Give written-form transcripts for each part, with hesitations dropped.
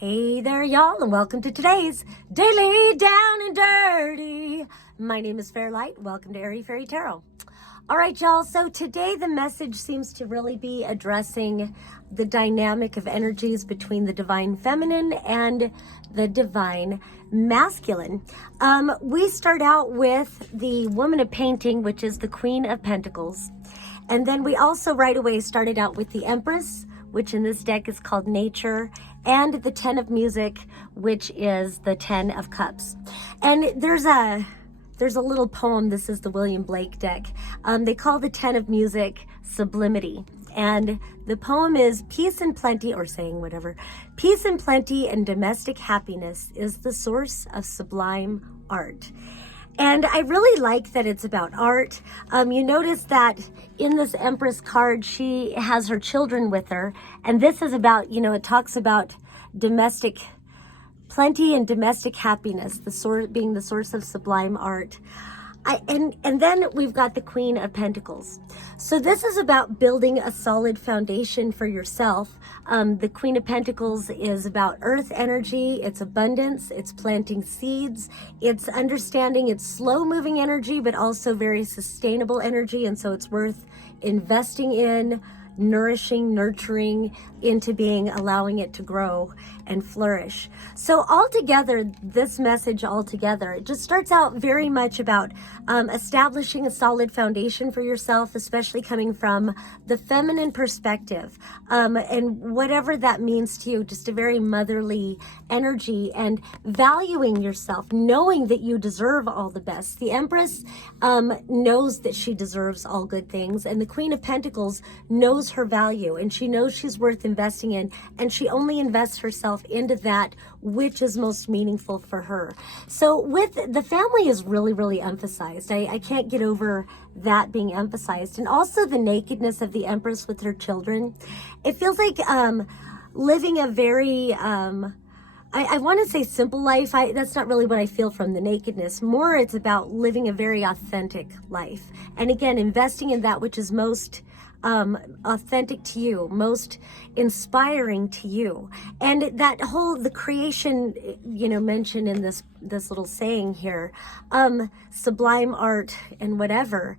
Hey there, y'all, and welcome to today's Daily Down and Dirty. My name is Fairlight. Welcome to Airy Fairy Tarot. All right, y'all, so today the message seems to really be addressing the dynamic of energies between the divine feminine and the divine masculine. We start out with the woman of painting, which is the Queen of Pentacles. And then we also right away started out with the Empress, which in this deck is called Nature, and the Ten of Music, which is the Ten of Cups. And there's a little poem. This is the William Blake deck. They call the Ten of Music Sublimity. And the poem is peace and plenty, or saying whatever. Peace and plenty and domestic happiness is the source of sublime art. And I really like that it's about art. You notice that in this Empress card, she has her children with her. And this is about, it talks about domestic plenty and domestic happiness, being the source of sublime art. And then we've got the Queen of Pentacles. So this is about building a solid foundation for yourself. The Queen of Pentacles is about earth energy, it's abundance, it's planting seeds, it's understanding it's slow moving energy, but also very sustainable energy. And so it's worth investing in, nourishing, nurturing into being, allowing it to grow and flourish. So altogether, this message altogether, it just starts out very much about establishing a solid foundation for yourself, especially coming from the feminine perspective, and whatever that means to you, just a very motherly energy and valuing yourself, knowing that you deserve all the best. The Empress knows that she deserves all good things, and the Queen of Pentacles knows her value, and she knows she's worth investing in, and she only invests herself into that which is most meaningful for her. So with the family is really, really emphasized. I can't get over that being emphasized. And also the nakedness of the Empress with her children. It feels like living a very I want to say simple life. That's not really what I feel from the nakedness. More, it's about living a very authentic life. And again, investing in that which is most authentic to you, most inspiring to you. And that the creation, mentioned in this little saying here, sublime art and whatever,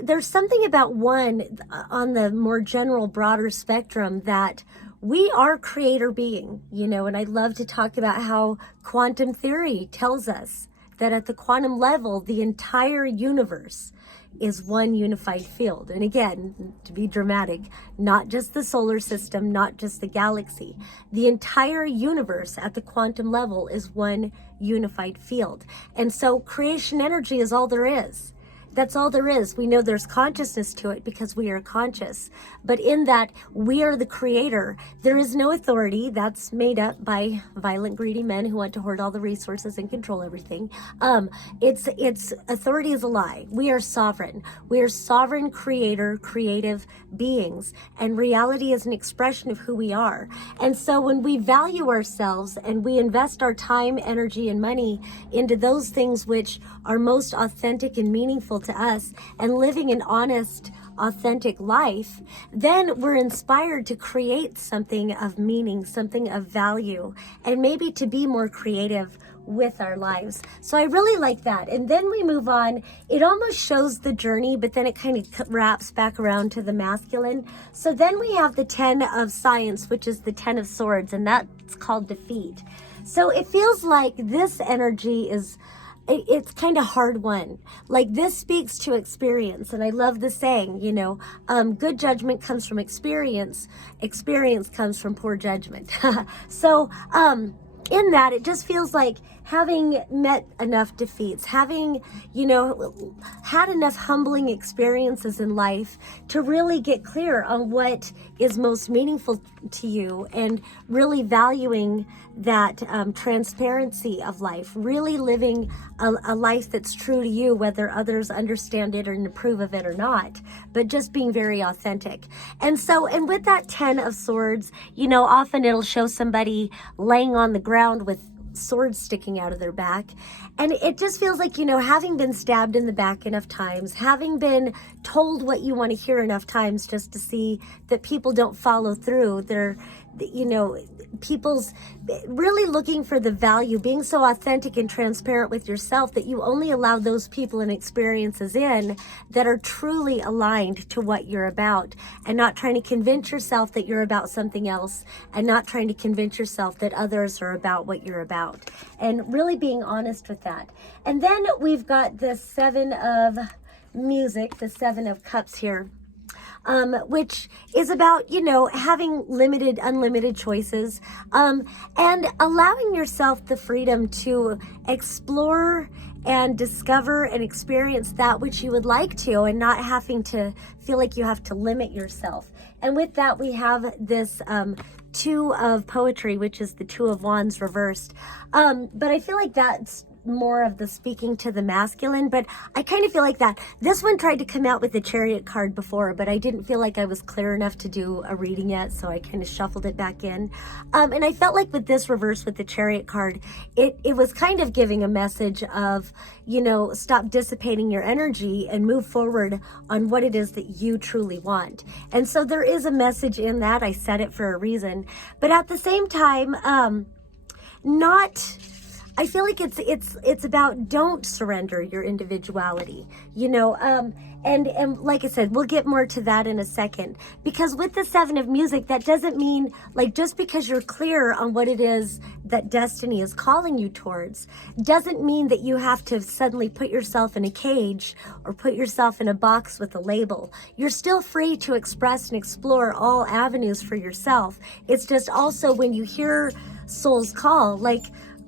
there's something about one on the more general, broader spectrum that we are creator being, and I love to talk about how quantum theory tells us that at the quantum level, the entire universe is one unified field. And again, to be dramatic, not just the solar system, not just the galaxy. The entire universe at the quantum level is one unified field. And so creation energy is all there is. That's all there is. We know there's consciousness to it because we are conscious. But in that, we are the creator. There is no authority. That's made up by violent, greedy men who want to hoard all the resources and control everything. It's authority is a lie. We are sovereign. We are sovereign creator, creative beings. And reality is an expression of who we are. And so when we value ourselves and we invest our time, energy, and money into those things which are most authentic and meaningful to us, and living an honest, authentic life, then we're inspired to create something of meaning, something of value, and maybe to be more creative with our lives. So I really like that. And then we move on. It almost shows the journey, but then it kind of wraps back around to the masculine. So then we have the 10 of Science, which is the 10 of Swords, and that's called defeat. So it feels like this energy it's kind of hard won. Like this speaks to experience. And I love the saying, good judgment comes from experience. Experience comes from poor judgment. So, in that, it just feels like having met enough defeats, having, had enough humbling experiences in life to really get clear on what is most meaningful to you, and really valuing that transparency of life, really living a life that's true to you, whether others understand it or approve of it or not, but just being very authentic. And with that 10 of Swords, often it'll show somebody laying on the ground with swords sticking out of their back. And it just feels like, having been stabbed in the back enough times, having been told what you want to hear enough times just to see that people don't follow through, you know, people's really looking for the value, being so authentic and transparent with yourself that you only allow those people and experiences in that are truly aligned to what you're about, and not trying to convince yourself that you're about something else, and not trying to convince yourself that others are about what you're about, and really being honest with that. And then we've got the Seven of Music, the Seven of Cups here, which is about, you know, having unlimited choices, and allowing yourself the freedom to explore and discover and experience that which you would like to, and not having to feel like you have to limit yourself. And with that, we have this Two of Poetry, which is the Two of Wands reversed. But I feel like that's more of the speaking to the masculine, but I kind of feel like that this one tried to come out with the Chariot card before, but I didn't feel like I was clear enough to do a reading yet, so I kind of shuffled it back in. And I felt like with this reverse with the Chariot card, it was kind of giving a message of, you know, stop dissipating your energy and move forward on what it is that you truly want. And so there is a message in that. I said it for a reason, but at the same time, I feel like it's about don't surrender your individuality, you know, and like I said, we'll get more to that in a second, because with the Seven of Music, that doesn't mean like just because you're clear on what it is that destiny is calling you towards, doesn't mean that you have to suddenly put yourself in a cage or put yourself in a box with a label. You're still free to express and explore all avenues for yourself. It's just also when you hear soul's call, like,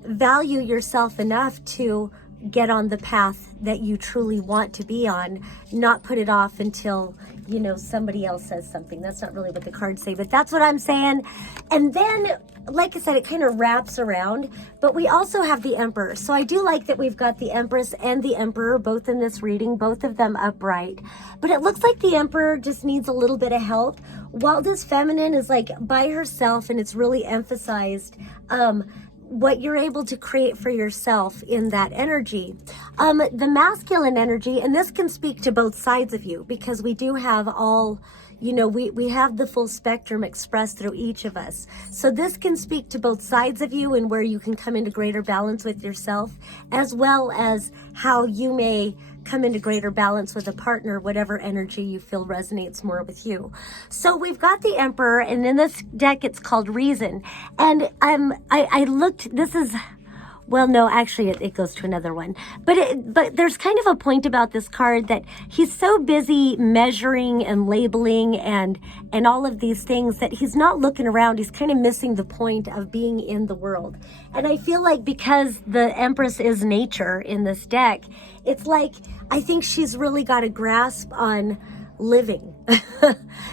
value yourself enough to get on the path that you truly want to be on, not put it off until, you know, somebody else says something. That's not really what the cards say, but that's what I'm saying. And then, like I said, it kind of wraps around, but we also have the Emperor. So I do like that we've got the Empress and the Emperor both in this reading, both of them upright. But it looks like the Emperor just needs a little bit of help, while this Feminine is like by herself, and it's really emphasized what you're able to create for yourself in that energy. The masculine energy, and this can speak to both sides of you, because we do have all, you know, we have the full spectrum expressed through each of us. So this can speak to both sides of you, and where you can come into greater balance with yourself, as well as how you may come into greater balance with a partner, whatever energy you feel resonates more with you. So we've got the Emperor, and in this deck it's called Reason. And I looked, this is, well, no, actually it goes to another one. But there's kind of a point about this card that he's so busy measuring and labeling and all of these things that he's not looking around. He's kind of missing the point of being in the world. And I feel like because the Empress is nature in this deck, it's like, I think she's really got a grasp on living.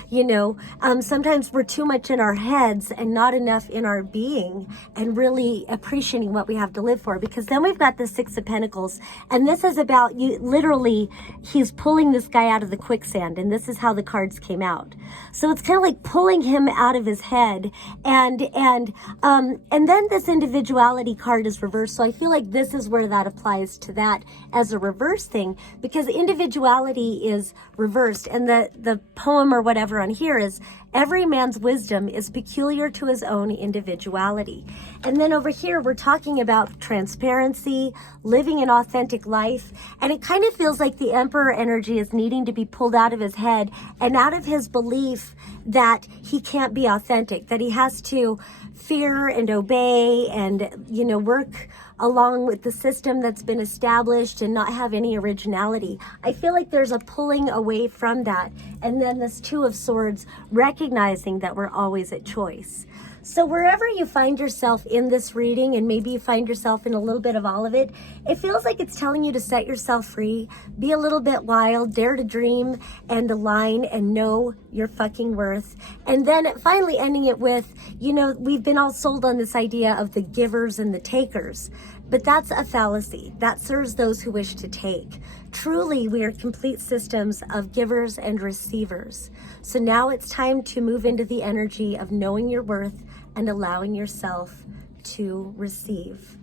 You know, sometimes we're too much in our heads and not enough in our being, and really appreciating what we have to live for. Because then we've got the Six of Pentacles, and this is about you, literally he's pulling this guy out of the quicksand, and this is how the cards came out. So it's kind of like pulling him out of his head, and then this individuality card is reversed. So I feel like this is where that applies to that as a reverse thing, because individuality is reversed, and the poem or whatever on here is, every man's wisdom is peculiar to his own individuality. And then over here, we're talking about transparency, living an authentic life. And it kind of feels like the Emperor energy is needing to be pulled out of his head and out of his belief that he can't be authentic, that he has to fear and obey and, you know, work along with the system that's been established and not have any originality. I feel like there's a pulling away from that. And then this Two of Swords, recognizing that we're always at choice. So wherever you find yourself in this reading, and maybe you find yourself in a little bit of all of it, it feels like it's telling you to set yourself free, be a little bit wild, dare to dream and align and know your fucking worth. And then finally ending it with, you know, we've been all sold on this idea of the givers and the takers, but that's a fallacy. That serves those who wish to take. Truly, we are complete systems of givers and receivers. So now it's time to move into the energy of knowing your worth and allowing yourself to receive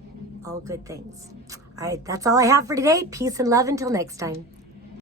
all good things. All right, that's all I have for today. Peace and love until next time.